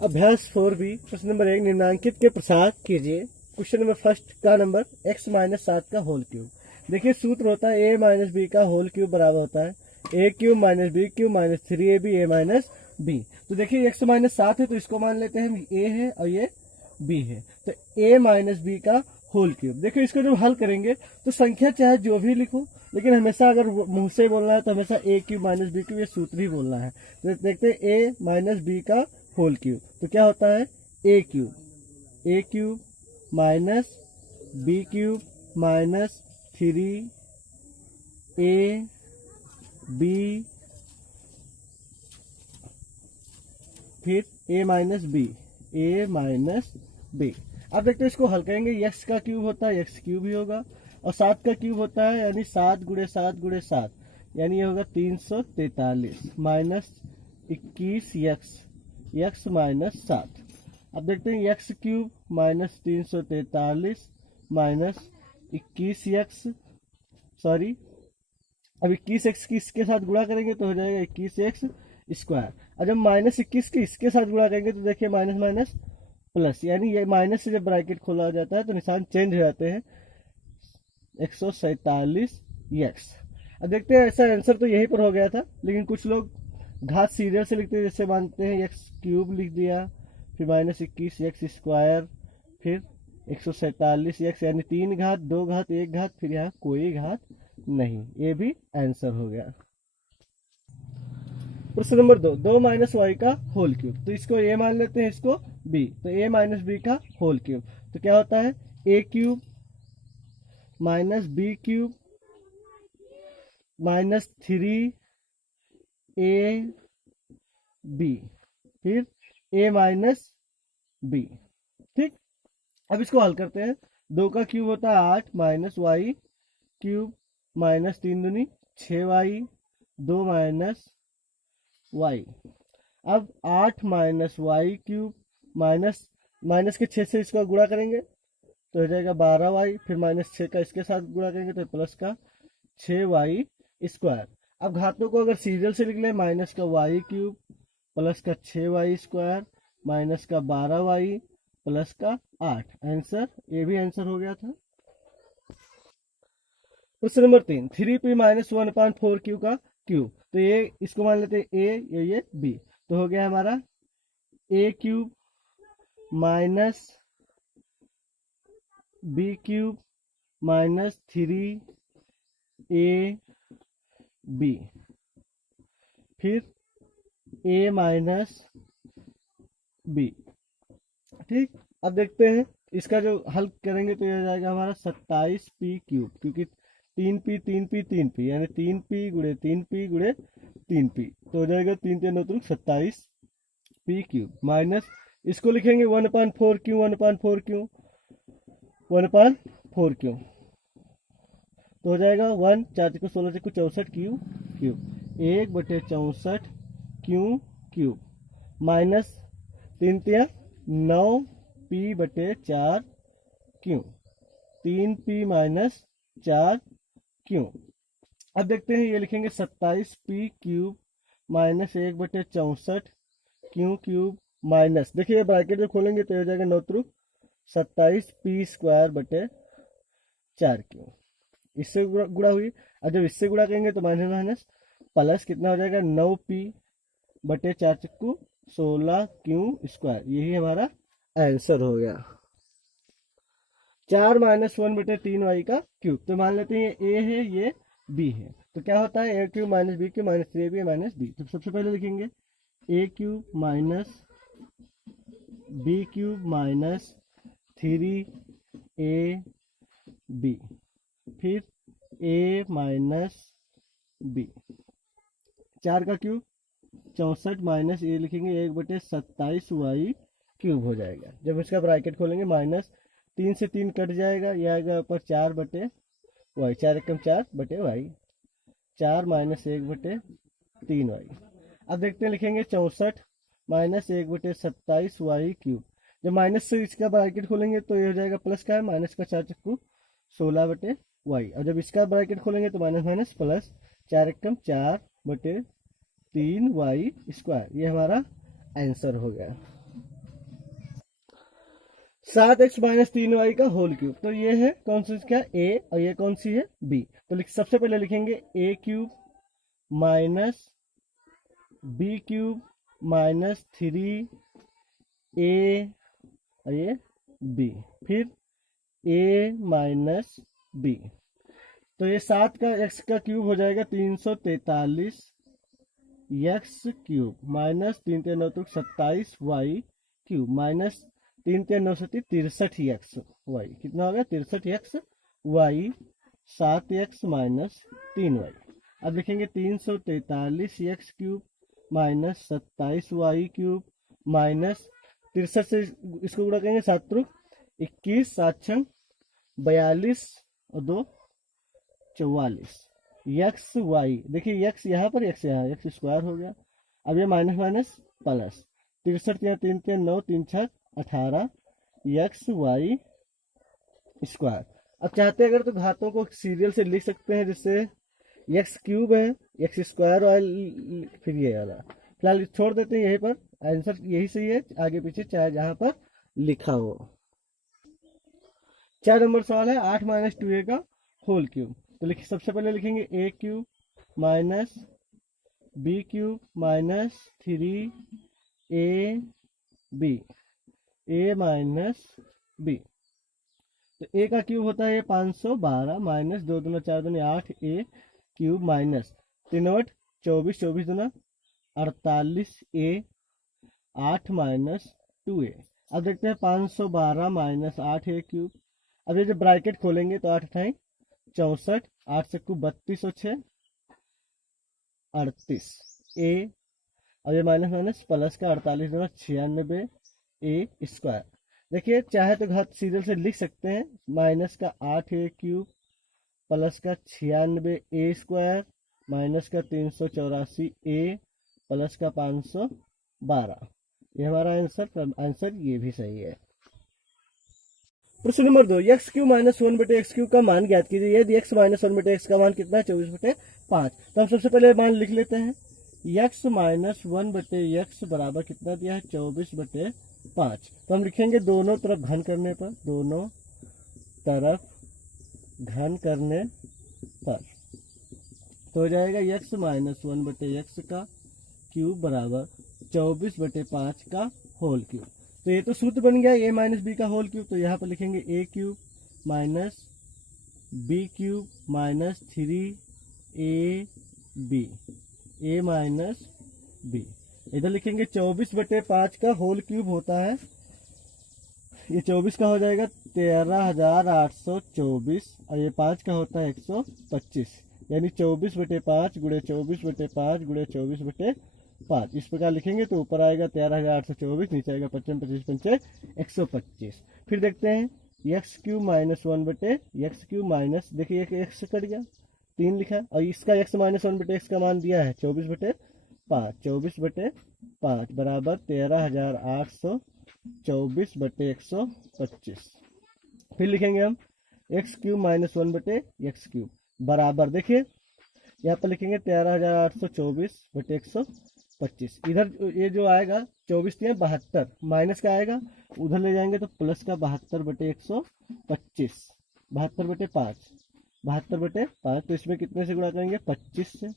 अभ्यास 4B प्रश्न number 1 निम्नांकित के प्रसार कीजिए। क्वेश्चन नंबर फर्स्ट का नंबर x माइनस 7 का होल क्यूब। देखिए सूत्र होता है a माइनस बी का होल क्यूब बराबर होता है a cube minus b cube minus 3ab a minus b. तो देखिए x माइनस 7 है तो इसको मान लेते हैं हम a है और ये b है, तो a माइनस बी का होल क्यूब। देखिए इसको जब हल करेंगे तो संख्या चाहे जो भी लिखो, लेकिन हमेशा अगर मुंह से बोलना है तो हमेशा a cube minus b cube ये सूत्र ही बोलना है। तो देखते हैं a माइनस बी का होल क्यूब, तो क्या होता है a cube minus b cube minus 3a b फिर a माइनस बी। अब देखते हैं इसको हल करेंगे। x का क्यूब होता है x क्यूब ही होगा और 7 का क्यूब होता है यानी 7 गुणे 7 गुणे 7 यानी ये होगा 343 माइनस 21 x माइनस 7। अब देखते हैं x cube minus 343 minus 21x sorry अब 21x की इसके साथ गुणा करेंगे तो हो जाएगा 21x स्क्वायर। और जब माइनस 21 की इसके साथ गुणा करेंगे तो देखिए माइनस माइनस प्लस, यानी ये माइनस से जब ब्रैकेट खोला जाता है तो निशान चेंज हो जाते हैं 147x। अब देखते हैं ऐसा आंसर तो यहीं पर हो गया था, लेकिन कुछ लोग घात सीरियल से लिखते हैं, जैसे मानते हैं x क्यूब लिख दिया फिर माइनस 21x स्क्वायर फिर 147x यानी 3 घात 2 घात 1 घात फिर यहाँ कोई घात नहीं, ये भी आंसर हो गया। प्रश्न नंबर 2 माइनस वाई का होल क्यूब। तो इसको a मान लेते हैं, इसको b, तो a माइनस बी का होल क्यूब। तो क्या होता है a cube minus b cube minus 3ab फिर a माइनस बी। ठीक, अब इसको हल करते हैं। 2 का क्यूब होता है 8 माइनस वाई क्यूब माइनस 3 दूनी 6y 2 माइनस वाई। अब 8 minus y cube minus minus के 6 से इसका गुणा करेंगे तो हो जाएगा 12y फिर माइनस 6 का इसके साथ गुणा करेंगे तो प्लस का 6y स्क्वायर। अब घातों को अगर सीरियल से लिख ले, माइनस का वाई क्यूब प्लस का 6y स्क्वायर माइनस का 12y प्लस का 8। आंसर ये भी आंसर हो गया था। क्वेश्चन नंबर 3 माइनस 1/4 का क्यूब। तो ये इसको मान लेते हैं a, ये b, तो हो गया हमारा a cube minus b cube minus 3ab फिर a माइनस b। ठीक, अब देखते हैं इसका जो हल करेंगे तो यह जाएगा हमारा 27p क्यूब, क्योंकि 3p यानी 3p गुणे 3p गुणे 3p, तो हो जाएगा 3 3 9 27p क्यूब माइनस इसको लिखेंगे 1/4 क्यों 1/4 क्यों तो हो जाएगा 1 4 को 16 से 64 क्यूब 1/64 क्यूब माइनस 3 3 9p/4 क्यों 3p माइनस 4 क्यों। अब देखते हैं ये लिखेंगे 27p cube minus 1/64 cube minus, देखिए ब्रैकेट जो खोलेंगे तो हो जाएगा 9 त्रिक 27p स्क्वायर बटे 4 क्यों। इससे गुणा हुई, और जब इससे गुणा करेंगे तो माइनस माइनस प्लस कितना हो जाएगा 9p/4 चक्कू 16 क्यों स्क्वायर। यही हमारा आंसर हो गया। 4 माइनस 1/3y का क्यूब। तो मान लेते हैं ये a है ये b है, तो क्या होता है a cube minus b cube minus 3ab minus b। तो सबसे पहले लिखेंगे a cube minus b cube minus 3ab फिर a माइनस b। 4 का क्यूब 64 माइनस ये लिखेंगे 1/27y क्यूब हो जाएगा। जब इसका ब्रैकेट खोलेंगे माइनस 3 से 3 कट जाएगा, यह आएगा ऊपर 4/y 4 एकम 4/y 4 माइनस 1/3y। अब देखते हैं लिखेंगे 64 माइनस 1/27y क्यूब। जब माइनस से इसका ब्रैकेट खोलेंगे तो ये हो जाएगा प्लस का है माइनस का 4 चक्कू 16/y, और जब इसका ब्रैकेट खोलेंगे तो माइनस माइनस प्लस 4 एकम 4/3y स्क्वायर। ये हमारा आंसर हो गया। 7x माइनस 3y का होल क्यूब। तो ये है कौन सी, क्या a और ये कौन सी है b। तो सबसे पहले लिखेंगे a cube minus b cube minus 3a और ये b, फिर a माइनस b। तो ये 7 का x का क्यूब हो जाएगा 343 x cube minus 3 3 9 27 y cube minus 3 3 9 63 x y। कितना होगा 63 x y 7x minus 3y। अब लिखेंगे 343 x cube minus 27 y cube minus 63 से इसको गुणा करेंगे 7 त्रुक 21 7 छंग 42 और 2 44 एक्स वाई। देखिए एक्स यहाँ पर एक्स यहाँ, एक्स स्क्वायर हो गया। अब ये माइनस माइनस प्लस 63 या 3 3 9 3 6 18 एक्स वाई स्क्वायर। अब चाहते हैं अगर तो घातों को सीरियल से लिख सकते हैं, जिससे एक्स क्यूब है एक्स स्क्वायर वाला फिर ये वाला, फिलहाल छोड़ देते हैं यहीं पर। आंसर यही सही है, आगे पीछे चाहे जहां पर लिखा हो। 4 नंबर सवाल है 8 माइनस 2a का होल क्यूब। तो लिखिए सबसे पहले लिखेंगे a cube minus b cube minus 3ab a minus b। तो a का क्यूब होता है 512 माइनस 2 दूना 4 दूना 8 a क्यूब माइनस 3 8 24 24 दूना 48 a 8 माइनस 2a। अब देखते हैं 512 माइनस 8 a क्यूब। अब ये जब ब्रैकेट खोलेंगे तो 8 अठाई 64 8 से को 32 और 6 38 a। अब ये माइनस माइनस प्लस का 48 दूना 96 a स्क्वायर। देखिए चाहे तो घात सीरियल से लिख सकते हैं, माइनस का 8 a क्यूब प्लस का 96 a स्क्वायर माइनस का 384 a प्लस का 512। ये हमारा आंसर ये भी सही है। प्रश्न नंबर 2, एक्स क्यू माइनस 1 बटे एक्स क्यू का मान ज्ञात कीजिए। यदि एक्स माइनस 1 बटे एक्स का मान कितना है 24 बटे 5। तो हम सबसे पहले मान लिख लेते हैं, एक्स माइनस 1 बटे एक्स बराबर कितना दिया है 24 बटे 5। तो हम लिखेंगे दोनों तरफ घन करने पर, दोनों तरफ घन करने पर तो हो जाएगा एक्स माइनस 1 बटे एक्स का क्यूब बराबर 24 बटे 5 का होल क्यूब। तो ये तो सूत्र बन गया a माइनस बी का होल क्यूब। तो यहाँ पर लिखेंगे a cube minus b cube minus 3ab a minus b। इधर लिखेंगे 24 बटे 5 का होल क्यूब होता है, ये 24 का हो जाएगा 13,824 और ये 5 का होता है 125, यानी 24 बटे 5 गुणे 24 बटे 5 गुणे 24 बटे 5। इस प्रकार लिखेंगे तो ऊपर आएगा 13,824, नीचे आएगा 55 25 पंचे 125। फिर देखते हैं एक्स क्यूब माइनस 1 बटे एक्स क्यूब माइनस, देखिए एक एक्स कट गया 3 लिखा, और इसका एक्स माइनस 1 बटे एक्स का मान दिया है 24 बटे 5। 24 बटे 5 बराबर 13,824 बटे 125। फिर लिखेंगे हम एक्स क्यूब माइनस 1 बटे एक्स क्यूब बराबर, देखिए यहाँ पर लिखेंगे 13,824 बटे 125। इधर ये जो आएगा 24 दिया 72 माइनस का आएगा, उधर ले जाएंगे तो प्लस का 72 बटे 125, 72 बटे 5, 72 बटे 5। तो इसमें कितने से गुणा करेंगे 25 से।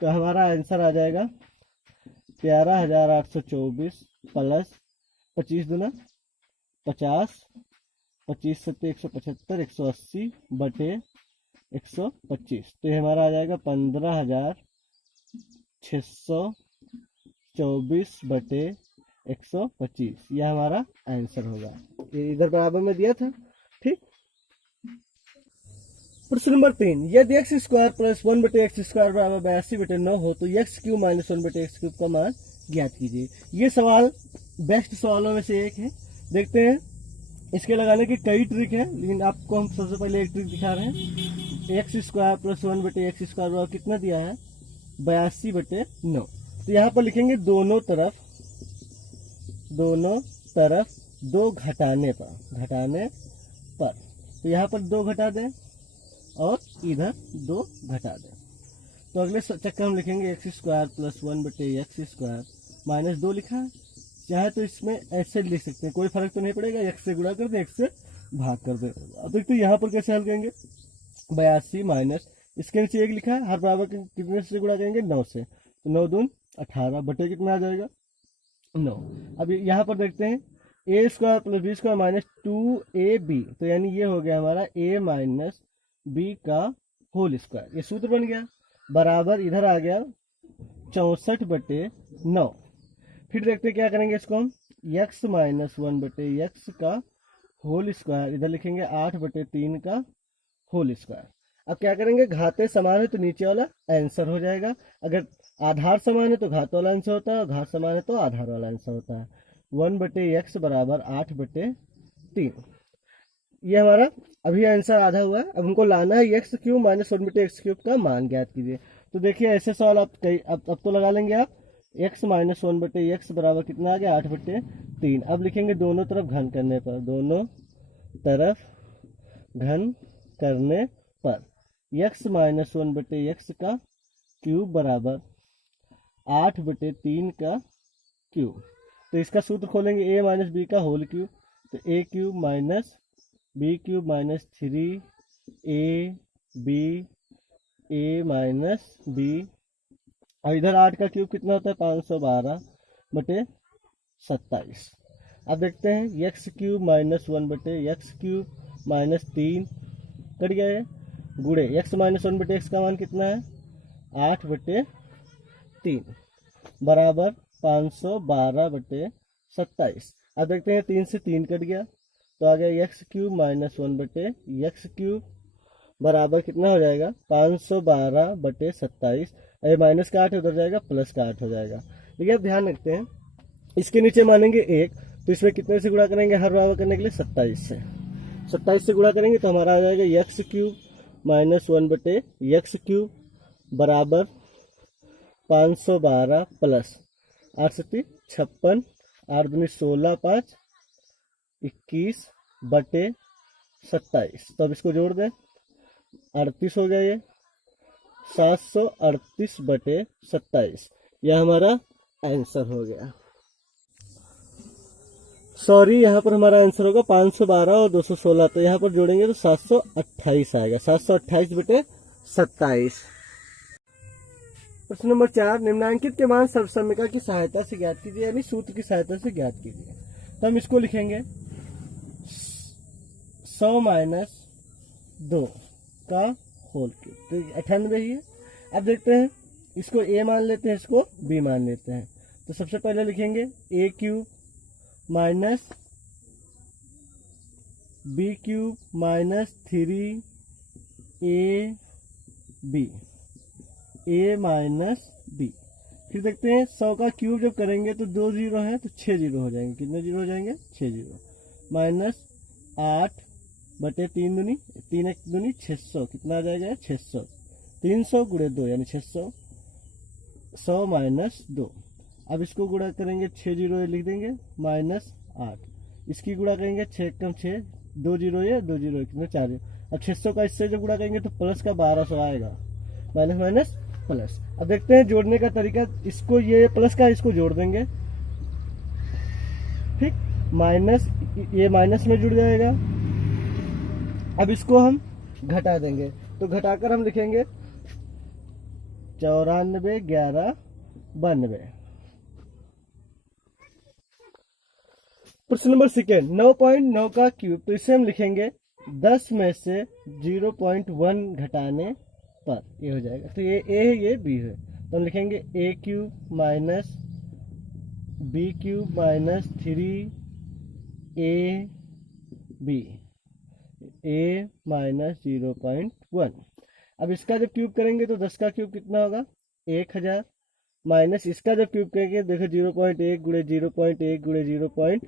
तो हमारा आंसर आ जाएगा 13,824 प्लस 25 दूना 50, 25 सत्ते 175 180 बटे 125। तो ये हमारा आ जाएगा 15,624 बटे 125। यह हमारा आंसर होगा, ये इधर बराबर में दिया था। ठीक। प्रश्न नंबर 3, यदि एक्स स्क्वायर प्लस 1 बटे एक्स स्क्वायर बराबर 82 बटे 9 हो तो एक्स क्यूब माइनस 1 बटे एक्स क्यूब का मान ज्ञात कीजिए। ये सवाल बेस्ट सवालों में से एक है। देखते हैं, इसके लगाने की कई ट्रिक है, लेकिन आपको हम सबसे पहले एक ट्रिक दिखा रहे हैं। एक्स स्क्वायर प्लस 1 बटे एक्स स्क्वायर बराबर कितना दिया है 82 बटे 9। तो यहाँ पर लिखेंगे दोनों तरफ दो घटाने पर, तो यहाँ पर 2 घटा दें और इधर 2 घटा दें। तो अगले चक्कर हम लिखेंगे एक्स स्क्वायर प्लस 1 बटे एक्स स्क्वायर माइनस 2 लिखा है चाहे तो इसमें ऐसे लिख सकते हैं, कोई फर्क तो नहीं पड़ेगा, x से गुणा कर दे, x से भाग कर दे। अब देखते हैं यहाँ पर कैसे हल करेंगे। 82 माइनस इसके नीचे 1 लिखा है, हर बराबर कितने से गुणा करेंगे, 9 से, तो 9 दून 18 बटे कितना आ जाएगा, 9। अब यहाँ पर देखते हैं A square plus B square minus 2ab, तो यानी ये हो गया हमारा a माइनस बी का होल स्क्वायर, ये सूत्र बन गया, बराबर इधर आ गया 64 बटे 9। फिर देखते क्या करेंगे इसको हम, x माइनस 1 बटे x का होल स्क्वायर, इधर लिखेंगे 8 बटे 3 का होल स्क्वायर। अब क्या करेंगे, घाते समान है तो नीचे वाला आंसर हो जाएगा, अगर आधार समान है तो घात वाला आंसर होता है, और घात समान है तो आधार वाला आंसर होता है। 1 बटे x बराबर 8 बटे 3, ये हमारा अभी आंसर आधा हुआ है। अब हमको लाना है एक्स क्यूब माइनस 1 बटे एक्स क्यूब का मान ज्ञात कीजिए। तो देखिए ऐसे सवाल आप अब तो लगा लेंगे आप, x माइनस 1 बटे एक्स बराबर कितना आ गया, 8 बटे 3। अब लिखेंगे दोनों तरफ घन करने पर, दोनों तरफ घन करने पर x माइनस 1 बटे एक्स का क्यूब बराबर 8 बटे 3 का क्यूब। तो इसका सूत्र खोलेंगे, a माइनस बी का होल क्यूब, तो a cube minus b cube minus 3ab a minus b, और इधर 8 का क्यूब कितना होता है, 512 बटे 27। अब देखते हैं एक्स क्यूब माइनस 1 बटे एक्स क्यूब माइनस 3 कट गया है, गुड़े एक्स माइनस 1 बटे एक्स का मान कितना है, 8 बटे 3 बराबर 512 बटे 27। अब देखते हैं 3 से 3 कट गया, तो आ गया एक्स क्यूब माइनस 1 बटे एक्स क्यूब बराबर कितना हो जाएगा, 512 बटे 27। अरे माइनस का 8 उधर जाएगा, प्लस का 8 हो जाएगा। देखिए आप ध्यान रखते हैं, इसके नीचे मानेंगे 1, तो इसमें कितने से गुणा करेंगे, हर बराबर करने के लिए 27 से गुणा करेंगे, तो हमारा आ जाएगा एक्स क्यूब माइनस 1 बटे एक्स क्यूब बराबर 512 प्लस 8 से 56, 8 दूनी 16, 5 21 बटे 27। तो अब इसको जोड़ दें, 38 हो गया, ये 738 बटे 27, यह हमारा आंसर हो गया। सॉरी, यहाँ पर हमारा आंसर होगा 512 और 216, तो यहाँ पर जोड़ेंगे तो 728 आएगा, 728 बटे 27। प्रश्न नंबर 4, निम्नांकित के मान सर्वसम्मिका की सहायता से ज्ञात कीजिए, यानी सूत्र की सहायता से ज्ञात कीजिए। तो हम इसको लिखेंगे 100 माइनस 2 का होल क्यूब, तो 98 ही है। अब देखते हैं, इसको a मान लेते हैं, इसको b मान लेते हैं। तो सबसे पहले लिखेंगे a cube minus b cube minus 3ab a minus b। फिर देखते हैं 100 का क्यूब जब करेंगे तो 2 जीरो है, तो 6 जीरो हो जाएंगे, कितने जीरो हो जाएंगे, 6 जीरो, माइनस 8 बटे 3 दूनी 3 एक दूनी 600, कितना आ जाएगा, 600, 300 गुणे 2 यानी 600, 100 माइनस 2। अब इसको गुणा करेंगे, 6 जीरो लिख देंगे, माइनस 8, इसकी गुणा करेंगे 6 कम 6, 2 जीरो ये 2 जीरो, कितने 4 जीरो। अब 600 का इससे जब गुणा करेंगे तो प्लस का 1200 आएगा, माइनस माइनस प्लस। अब देखते हैं जोड़ने का तरीका, इसको ये प्लस का इसको जोड़ देंगे, ठीक, माइनस ये माइनस में जुड़ जाएगा। अब इसको हम घटा देंगे, तो घटाकर हम लिखेंगे 94 11 92। प्रश्न नंबर 2, 9.9 का क्यूब, तो इसे हम लिखेंगे 10 में से 0.1 घटाने पर, ये हो जाएगा। तो ये a है, ये b है, तो हम लिखेंगे a cube minus b cube minus 3ab a minus 0.1। अब इसका जब क्यूब करेंगे तो 10 का क्यूब कितना होगा, 1000, माइनस इसका जब क्यूब करेंगे, देखो 0.1 गुणे 0.1 गुणे 0.1,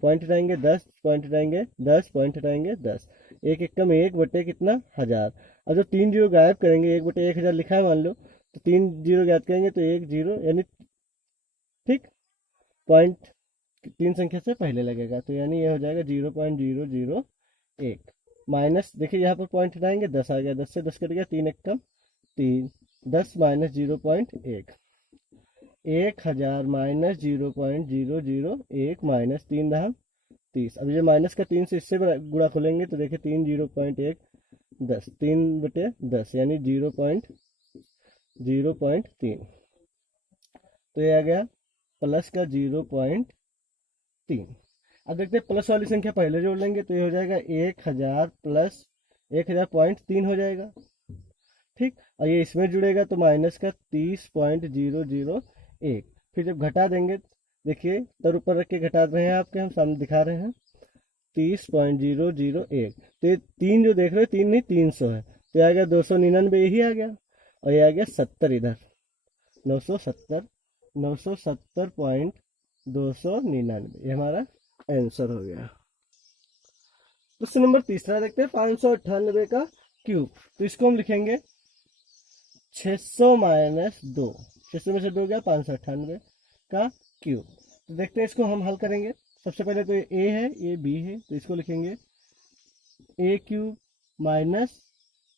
पॉइंट हटाएंगे 10, पॉइंट हटाएंगे 10, पॉइंट हटाएंगे 10, 1 एक कम 1 बटे कितना, 1000। अब जब 3 जीरो गायब करेंगे, 1 बटे 1000 लिखा है मान लो, तो 3 जीरो गायब करेंगे तो 1 जीरो, यानी ठीक, पॉइंट 3 संख्या से पहले लगेगा, तो यानी ये हो जाएगा 0.001, माइनस देखिए यहाँ पर पॉइंट हटाएंगे 10 आ गया, 10 से 10 कट गया, 3 एक कम 3, 10 माइनस 0.1, 1000 माइनस 0.001 माइनस 3×30। अब ये माइनस का 3 से इससे गुणा खोलेंगे तो देखिए 3 0.1 10 3/10 यानी 0.3। तो ये आ गया प्लस का 0.3। अब देखते हैं प्लस वाली संख्या पहले जोड़ लेंगे तो ये हो जाएगा 1000 प्लस 1000.3 हो जाएगा। ठीक, और ये इसमें जुड़ेगा तो माइनस का 30.001। फिर जब घटा देंगे देखिए तर ऊपर रख के घटा रहे हैं आपके, हम सामने दिखा रहे हैं 30.001। तो ये 3 जो देख रहे हो 3 नहीं 300 है, तो ये आ गया 299, यही आ गया। और ये आ गया 70 इधर 970.299, ये हमारा आंसर हो गया। क्वेश्चन नंबर तीसरा देखते हैं 598 का क्यूब। तो इसको हम लिखेंगे 600 माइनस 2, 600 में से 2 गया 598 का क्यूब। तो देखते हैं इसको हम हल करेंगे। सबसे पहले तो ये ए है, ये बी है, तो इसको लिखेंगे a cube minus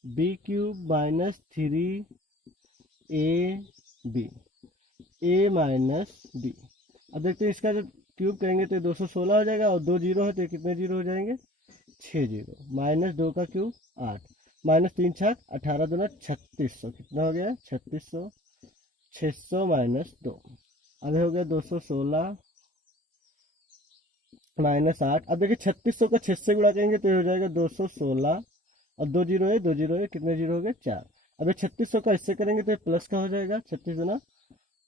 b cube minus 3ab, a minus b. अब देखते हैं इसका जब क्यूब करेंगे तो 216 हो जाएगा, और 2 जीरो है तो कितने जीरो हो जाएंगे 6 जीरो। माइनस 2 का क्यूब 8, माइनस 3 छक 18 दूना 3600, कितना हो गया 3600। 600 माइनस 2 अब हो गया 216 माइनस 8। अब देखिए 3600 का 6 से गुणा करेंगे तो ये हो जाएगा 216, और 2 जीरो है 2 जीरो है, कितने जीरो हो गए 4। अब ये 3600 का इससे करेंगे तो ये प्लस का हो जाएगा 36 दूना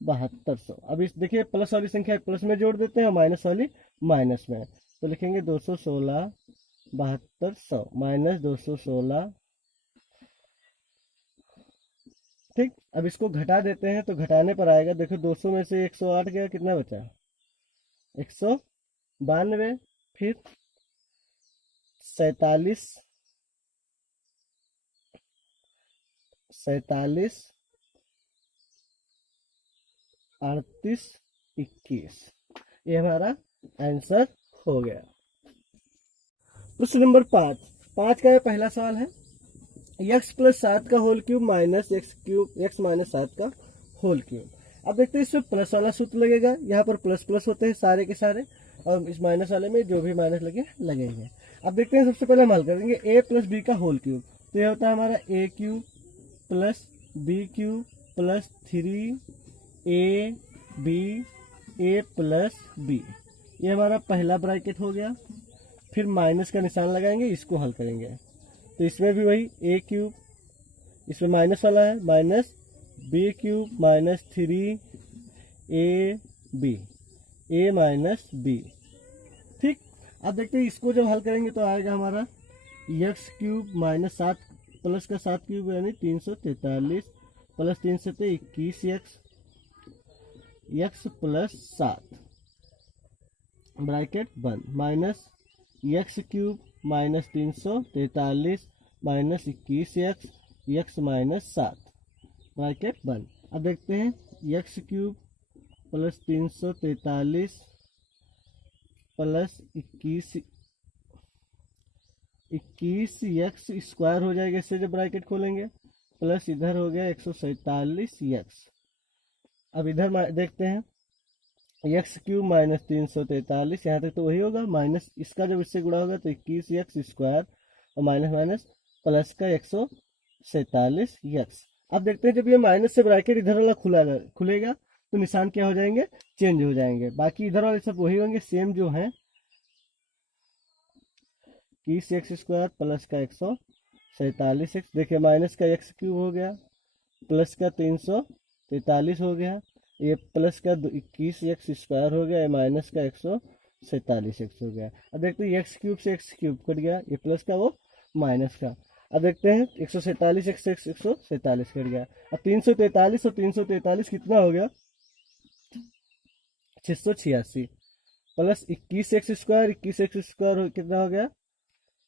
7200। अब इस देखिए प्लस वाली संख्या प्लस में जोड़ देते हैं और माइनस वाली माइनस में, तो लिखेंगे 216 7200 माइनस 216। ठीक, अब इसको घटा देते हैं तो घटाने पर आएगा, देखो 200 में से 108 गया, कितना बचा 192। फिर 47 38 21, ये हमारा आंसर हो गया। प्रश्न नंबर 5 का पहला सवाल है x प्लस 7 का whole cube minus x minus 7 का होल क्यूब। अब देखते हैं इसमें प्लस वाला सूत्र लगेगा, यहाँ पर प्लस प्लस होते हैं सारे के सारे, और इस माइनस वाले में जो भी माइनस लगे लगेंगे। अब देखते हैं सबसे पहले हम हल करेंगे a प्लस बी का होल क्यूब। तो यह होता है हमारा a cube plus b cube plus 3ab a plus b, ये हमारा पहला ब्रैकेट हो गया। फिर माइनस का निशान लगाएंगे, इसको हल करेंगे तो इसमें भी वही a क्यूब, इसमें माइनस वाला है minus b cube minus 3ab a minus b. ठीक, अब देखते हैं इसको जब हल करेंगे तो आएगा हमारा x क्यूब माइनस 7 प्लस का 7 क्यूब यानी 343 प्लस 3 से 21x प्लस 7 ब्रैकेट बंद minus x cube minus 343 minus 21x minus 7 bracket बंद। अब देखते हैं x cube plus 343 plus 21x square हो जाएगा इससे जब ब्रैकेट खोलेंगे, प्लस इधर हो गया 147x। अब इधर देखते हैं x क्यूब माइनस 343, यहाँ तक तो वही होगा, माइनस इसका जब इससे गुणा होगा तो 21x स्क्वायर और माइनस माइनस प्लस का 147x। अब देखते हैं जब ये माइनस से ब्रैकेट इधर वाला खुलेगा तो निशान क्या हो जाएंगे चेंज हो जाएंगे, बाकी इधर वाले सब वही होंगे सेम जो हैं। 21x स्क्वायर प्लस का 147x, देखिए माइनस का x क्यूब हो गया प्लस का 343 हो गया, ये प्लस का 21x स्क्वायर हो गया, ये माइनस का 147x हो गया। अब देखते हैं x क्यूब से x क्यूब कट गया, ये प्लस का वो माइनस का। अब देखते हैं 147x से 147 कट गया। अब 343 और 343 कितना हो गया 686 plus 21x square, 21x square कितना हो गया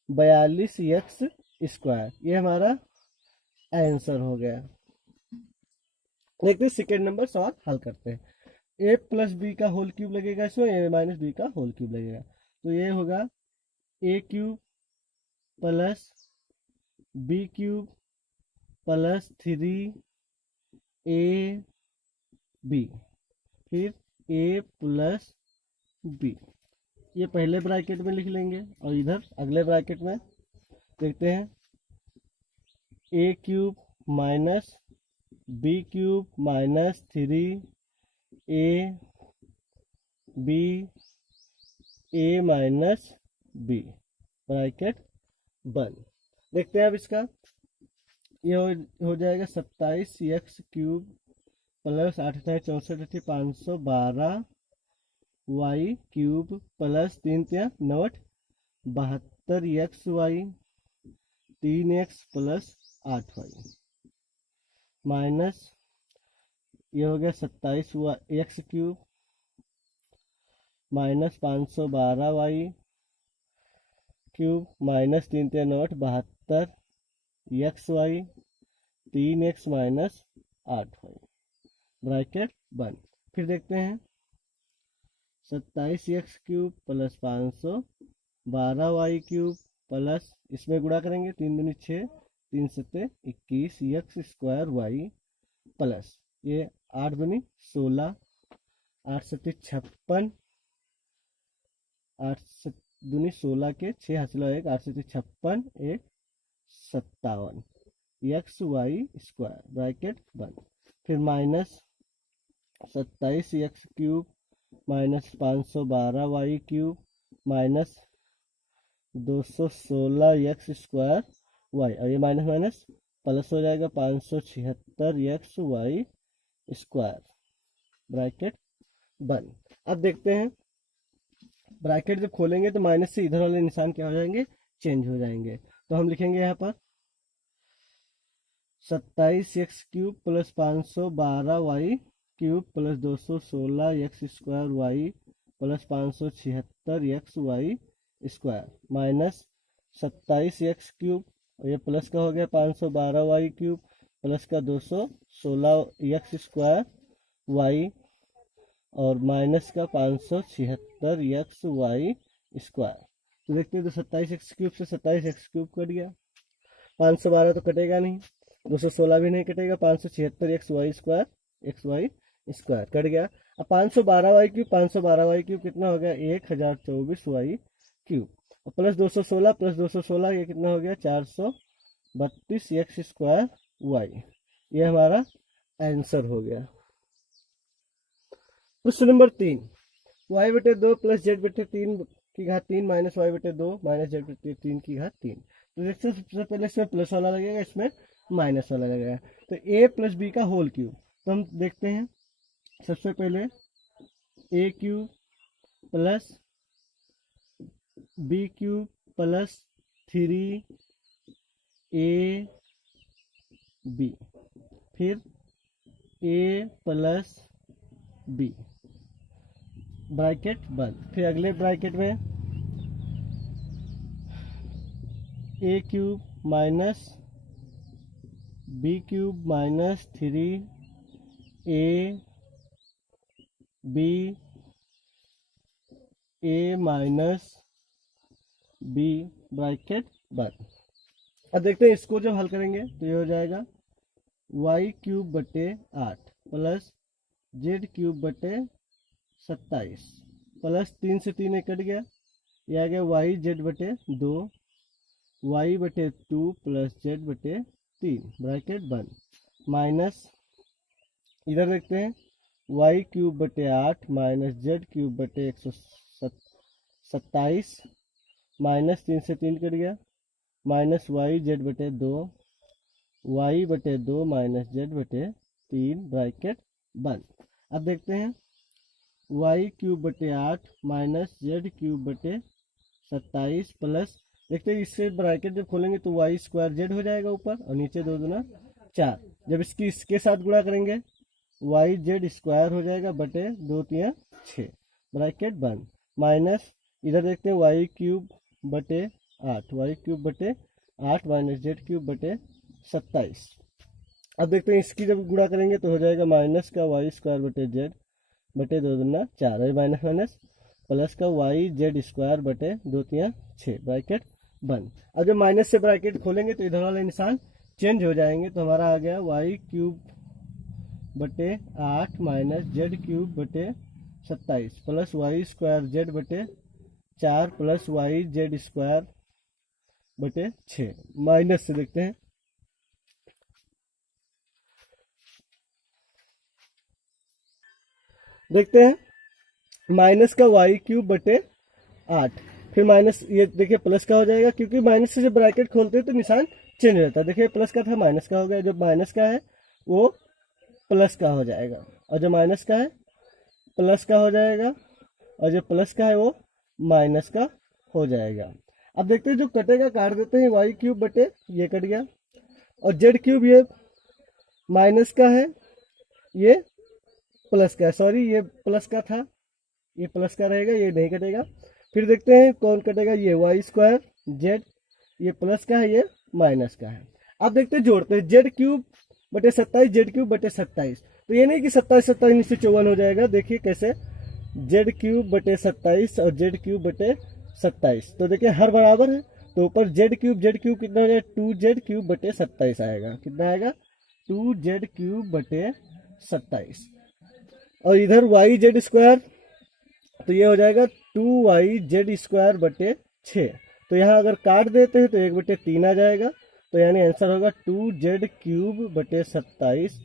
42x स्क्वायर, ये हमारा आंसर हो गया। देखते हैं सेकेंड नंबर सवाल हल करते हैं। a प्लस बी का होल क्यूब लगेगा, इसमें a माइनस बी का होल क्यूब लगेगा, तो ये होगा a cube plus b cube plus 3ab फिर ए प्लस बी, ये पहले ब्रैकेट में लिख लेंगे और इधर अगले ब्रैकेट में देखते हैं a cube minus b cube minus 3 a b a minus b bracket बंद। देखते हैं अब इसका, ये हो जाएगा 27x³ plus 8 64 512 y³ plus 3 9 72xy 3x plus 8y minus ये हो गया 27x³ minus 512y³ minus 3 9 72xy 3x minus 8y bracket बंद। फिर देखते हैं 27x³ प्लस 512y³ प्लस इसमें गुणा करेंगे 3 दूनी 6 3 7 21x² y प्लस ये 8 दूनी 16 8 7 56 8 दूनी 16 के 6 हासिल 1 8 7 56 1 57 xy² ब्रैकेट बंद। फिर minus 27x³ minus 512y³ minus 216x² y और ये माइनस माइनस प्लस हो जाएगा 576xy² ब्रैकेट बंद। अब देखते हैं ब्रैकेट जब खोलेंगे तो माइनस से इधर वाले निशान क्या हो जाएंगे, चेंज हो जाएंगे। तो हम लिखेंगे यहाँ पर 27x³ plus 512y³ plus 216x² y plus 576xy² minus 27x³ ये प्लस का हो गया 512y³ प्लस का 216x² y और माइनस का 576xy²। तो देखते हैं तो 27x³ से 27x³ कट गया, 512 तो कटेगा नहीं, 216 भी नहीं कटेगा, 576xy² कट गया। अब 512y³ कितना हो गया 1024y³ और प्लस 216 ये कितना हो गया 432x² y। ये हमारा आंसर हो गया। Question number 3, y/2 plus z/3 की घात 3 माइनस y/2 माइनस z/3 की घात 3। तो देखते हैं सबसे पहले इसमें प्लस वाला लगेगा, इसमें माइनस वाला लगेगा। तो a प्लस बी का होल क्यूब, तो हम देखते हैं सबसे पहले a³ plus b³ plus 3ab फिर a प्लस b ब्रैकेट बंद। फिर अगले ब्रैकेट में a³ minus b³ minus 3ab a minus b bracket बंद। अब देखते हैं इसको जब हल करेंगे तो ये हो जाएगा y³/8 प्लस z³/27 प्लस 3 से 3 कट गया, ये आ गया yz/2 y/2 plus z/3 bracket बंद माइनस इधर देखते हैं y³/8 माइनस z³/127 माइनस 3 से 3 कट गया minus yz/2 y/2 minus z/3 bracket बंद। अब देखते हैं y³/8 माइनस z³/27 प्लस देखते हैं इससे ब्रैकेट जब खोलेंगे तो y² हो जाएगा ऊपर और नीचे 2 दूना 4। जब इसके साथ गुणा करेंगे yz² हो जाएगा बटे 2 3 6 ब्रैकेट बंद माइनस इधर देखते हैं y³/8 माइनस z³/27। अब देखते हैं इसकी जब गुणा करेंगे तो हो जाएगा माइनस का y² बटे 2 दूना 4 और माइनस माइनस प्लस का yz² बटे 2 3 6 ब्रैकेट बंद। अब जब माइनस से ब्रैकेट खोलेंगे तो इधर वाले निशान चेंज हो जाएंगे, तो हमारा आ गया y³ बटे 8 माइनस जेड क्यूब बटे 27 प्लस वाई स्क्वायर जेड बटे 4 प्लस वाई जेड स्क्वायर बटे 6। माइनस से देखते हैं, माइनस का वाई क्यूब बटे 8, फिर माइनस ये देखिए प्लस का हो जाएगा, क्योंकि माइनस से जब ब्रैकेट खोलते हैं तो निशान चेंज हो जाता है। देखिए प्लस का था माइनस का हो गया, जब माइनस का है वो प्लस का हो जाएगा, और जो माइनस का है प्लस का हो जाएगा, और जो प्लस का है वो माइनस का हो जाएगा। अब देखते हैं जो कटेगा काट देते हैं, वाई क्यूब बटे ये कट गया, और जेड क्यूब ये माइनस का है, ये प्लस का है, सॉरी ये प्लस का था, ये प्लस का रहेगा, ये नहीं कटेगा। फिर देखते हैं कौन कटेगा, ये वाई स्क्वायर जेड, ये प्लस का है, ये माइनस का है। अब देखते हैं जोड़ते हैं, जेड क्यूब बटे 27 जेड क्यूब बटे 27, तो ये नहीं कि 27 27 नीचे 54 हो जाएगा। देखिए कैसे, जेड क्यूब बटे 27 और जेड क्यूब बटे 27, तो देखिए हर बराबर है, तो ऊपर जेड क्यूब कितना हो जाएगा, 2 जेड क्यूब बटे 27 आएगा। कितना आएगा, 2 जेड क्यूब बटे 27, और इधर वाई जेड स्क्वायर, तो ये हो जाएगा 2 वाई जेड स्क्वायर बटे 6। तो यहाँ अगर काट देते हैं तो 1 बटे 3 आ जाएगा, तो यानी आंसर होगा 2 जेड क्यूब बटे 27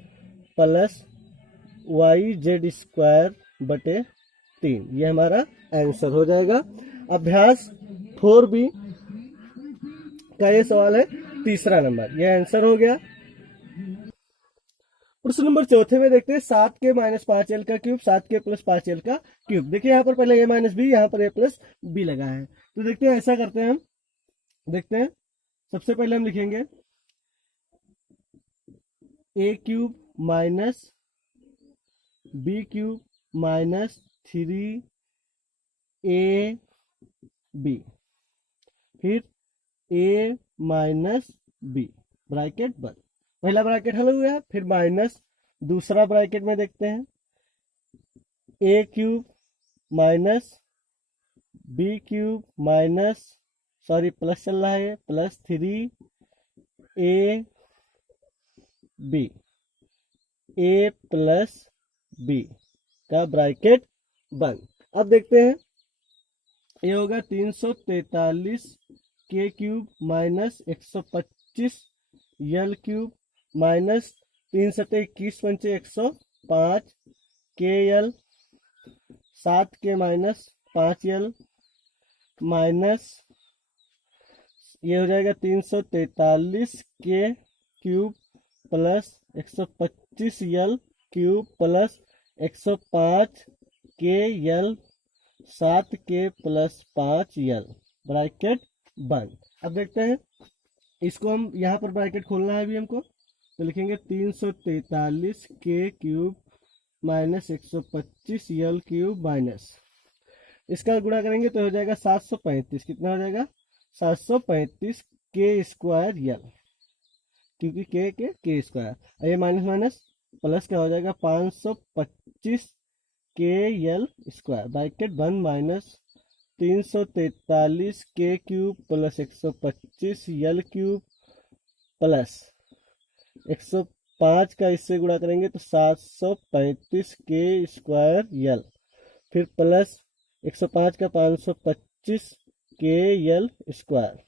प्लस वाई जेड स्क्वायर बटे 3, ये हमारा आंसर हो जाएगा। अभ्यास 4B का ये सवाल है, तीसरा नंबर, ये आंसर हो गया। प्रश्न नंबर चौथे में देखते हैं 7 के माइनस 5L का क्यूब 7 के प्लस 5L का क्यूब। देखिए यहाँ पर पहले a माइनस बी, यहाँ पर a प्लस बी लगा है, तो देखते हैं ऐसा करते हैं हम, देखते हैं सबसे पहले हम लिखेंगे a cube minus b cube minus 3ab, फिर a माइनस बी ब्रैकेट बंद, पहला ब्रैकेट हल हो गया, फिर माइनस दूसरा ब्रैकेट में देखते हैं a cube minus b cube minus, sorry plus चल रहा है, plus 3ab, a plus b का ब्रैकेट बंद। अब देखते हैं ये होगा 343 के cube minus 125 y cube minus 3 सत्ते 21 पंचे 105 के यल, 7 के माइनस 5 यल माइनस, ये हो जाएगा 343 के cube plus 125 y cube plus 105 के यल 7 के प्लस 5 यल ब्रैकेट बंद। अब देखते हैं इसको, हम यहाँ पर ब्रैकेट खोलना है अभी हमको, तो लिखेंगे 343 के cube minus 125 y cube minus, इसका गुणा करेंगे तो हो जाएगा 735, कितना हो जाएगा 735 के स्क्वायर यल, क्योंकि के स्क्वायर, ये माइनस माइनस प्लस का हो जाएगा 525 के यल स्क्वायर ब्रैकेट बंद माइनस 343 के cube plus 125 y cube plus 105 का इससे गुणा करेंगे तो 735 के स्क्वायर यल, फिर प्लस 105 का 525 के यल स्क्वायर।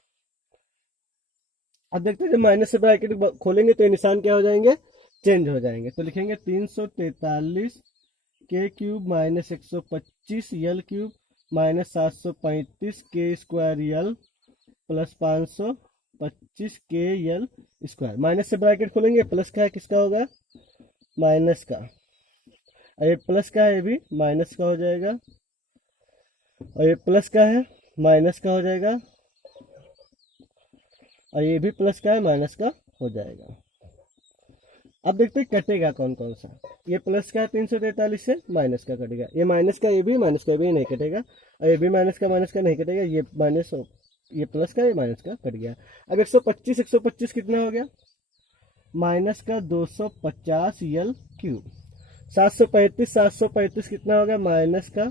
अब देखते हैं जब माइनस से ब्रैकेट खोलेंगे तो ये निशान क्या हो जाएंगे, चेंज हो जाएंगे, तो लिखेंगे 343 के cube minus 125 y cube minus 735 के स्क्वायर यल प्लस 525 के यल स्क्वायर। माइनस से ब्रैकेट खोलेंगे, प्लस का है किसका होगा, माइनस का, ये प्लस का है, ये भी माइनस का हो जाएगा, और ये प्लस का है माइनस का हो जाएगा, और ये भी प्लस का है माइनस का हो जाएगा। अब देखते हैं कटेगा कौन कौन सा, ये प्लस का है 343 से माइनस का कटेगा, ये माइनस का ये भी माइनस का भी नहीं कटेगा, और ये भी माइनस का नहीं कटेगा, ये माइनस, ये प्लस का ये माइनस का कट गया। अब 125 कितना हो गया, माइनस का 250 यल क्यूब, 735 कितना हो गया, माइनस का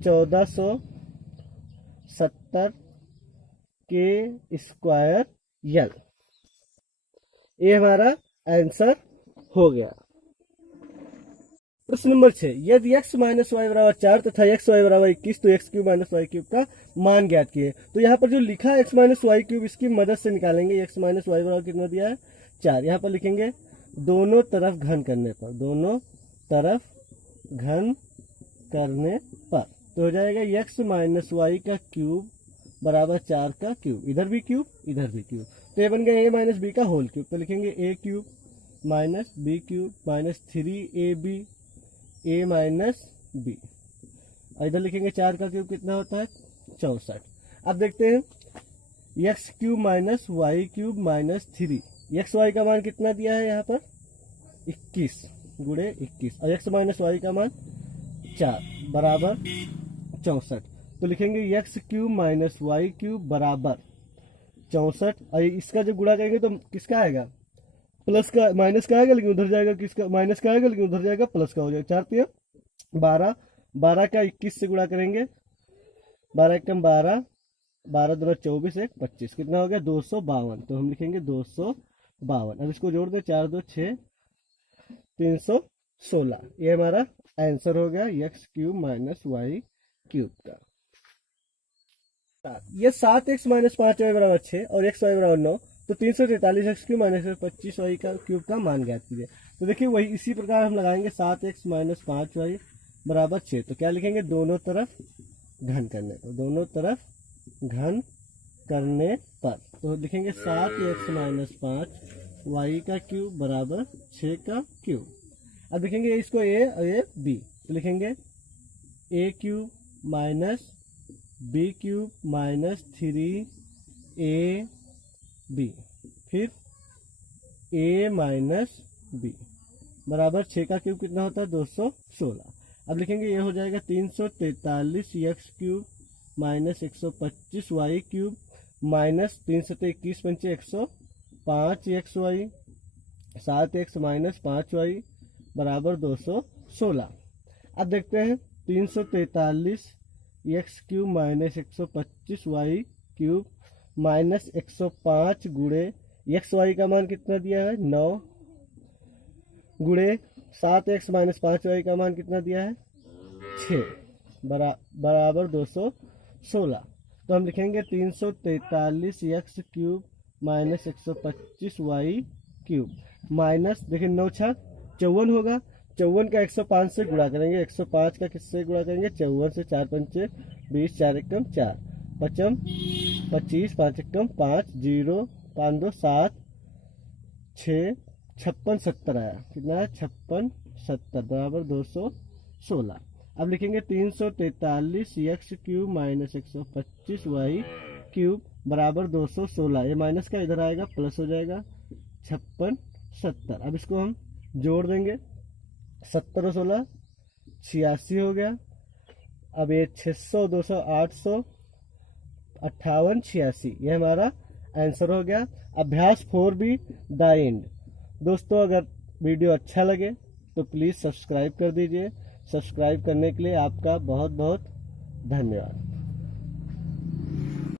1470 के स्क्वायर यल, ये हमारा आंसर हो गया। प्रश्न नंबर 6, यदि x माइनस वाई बराबर 4 तथा x वाई बराबर 21 तो x cube minus y cube का मान ज्ञात किए। तो यहाँ पर जो लिखा है x माइनस वाई क्यूब, इसकी मदद से निकालेंगे। x माइनस वाई बराबर कितना दिया है 4, यहाँ पर लिखेंगे दोनों तरफ घन करने पर, दोनों तरफ घन करने पर तो हो जाएगा x माइनस वाई का क्यूब बराबर 4 का क्यूब, इधर भी क्यूब इधर भी क्यूब, तो ये बन गया a माइनस बी का होल क्यूब। तो लिखेंगे a cube minus b cube minus 3ab a minus b, और इधर लिखेंगे 4 का क्यूब कितना होता है 64। अब देखते हैं x cube minus y cube minus 3, x y का मान कितना दिया है यहाँ पर 21 गुणे 21, और एक्स माइनस वाई का मान 4 बराबर 64। तो लिखेंगे x cube minus y cube बराबर 64, और इसका जब गुणा करेंगे तो किसका आएगा प्लस का, माइनस का आएगा लेकिन उधर जाएगा, किसका माइनस का आएगा लेकिन उधर जाएगा प्लस का हो जाएगा। 4 12, 12 का 21 से गुणा करेंगे, 12 एकम 12, 12 दूना 24, 1 25, कितना हो गया 252। तो हम लिखेंगे 252। अब इसको जोड़ दे, 4 2 6 316, ये हमारा आंसर हो गया x cube minus y cube का। ये 7x माइनस 5y बराबर 6 और x वाई बराबर 9, तो 343 एक्स क्यूब माइनस 25 वाई का क्यूब का मान ज्ञात कीजिए। तो देखिए वही इसी प्रकार हम लगाएंगे 7x माइनस 5y बराबर 6, तो क्या लिखेंगे दोनों तरफ घन करने पर, दोनों तरफ घन करने पर तो लिखेंगे 7x माइनस 5y का क्यूब बराबर 6 का क्यूब। अब लिखेंगे इसको a और ये b, तो लिखेंगे a cube minus b cube minus 3ab, फिर a माइनस बी बराबर 6 का क्यूब कितना होता है 216। अब लिखेंगे ये हो जाएगा 343 x cube minus 125 y cube minus 321 पंचे 105 x Y 7x minus 5y बराबर 216। अब देखते हैं 343 x cube minus 125 y cube minus 105 गुणे एक्स वाई का मान कितना दिया है 9 गुणे 7x माइनस 5y का मान कितना दिया है 6 बराबर 216। तो हम लिखेंगे 343 x cube minus 125 y cube minus, देखिए 9 छक 54 होगा, 54 का 105 से गुणा करेंगे, 105 का किससे गुणा करेंगे 54 से, 4 पंचे 20, 4 एकम 4, 5 25, 5 एकम 5, 0 5 2 7 6 56 70 आया, कितना है 56 70 बराबर 216। अब लिखेंगे 343 x cube minus 125 y cube बराबर 216, ये माइनस का इधर आएगा प्लस हो जाएगा 56 70। अब इसको हम जोड़ देंगे, 70 और 16 86 हो गया। अब ये 600 200 800 58 86, ये हमारा आंसर हो गया। अभ्यास 4B द एंड। दोस्तों अगर वीडियो अच्छा लगे तो प्लीज़ सब्सक्राइब कर दीजिए। सब्सक्राइब करने के लिए आपका बहुत बहुत धन्यवाद।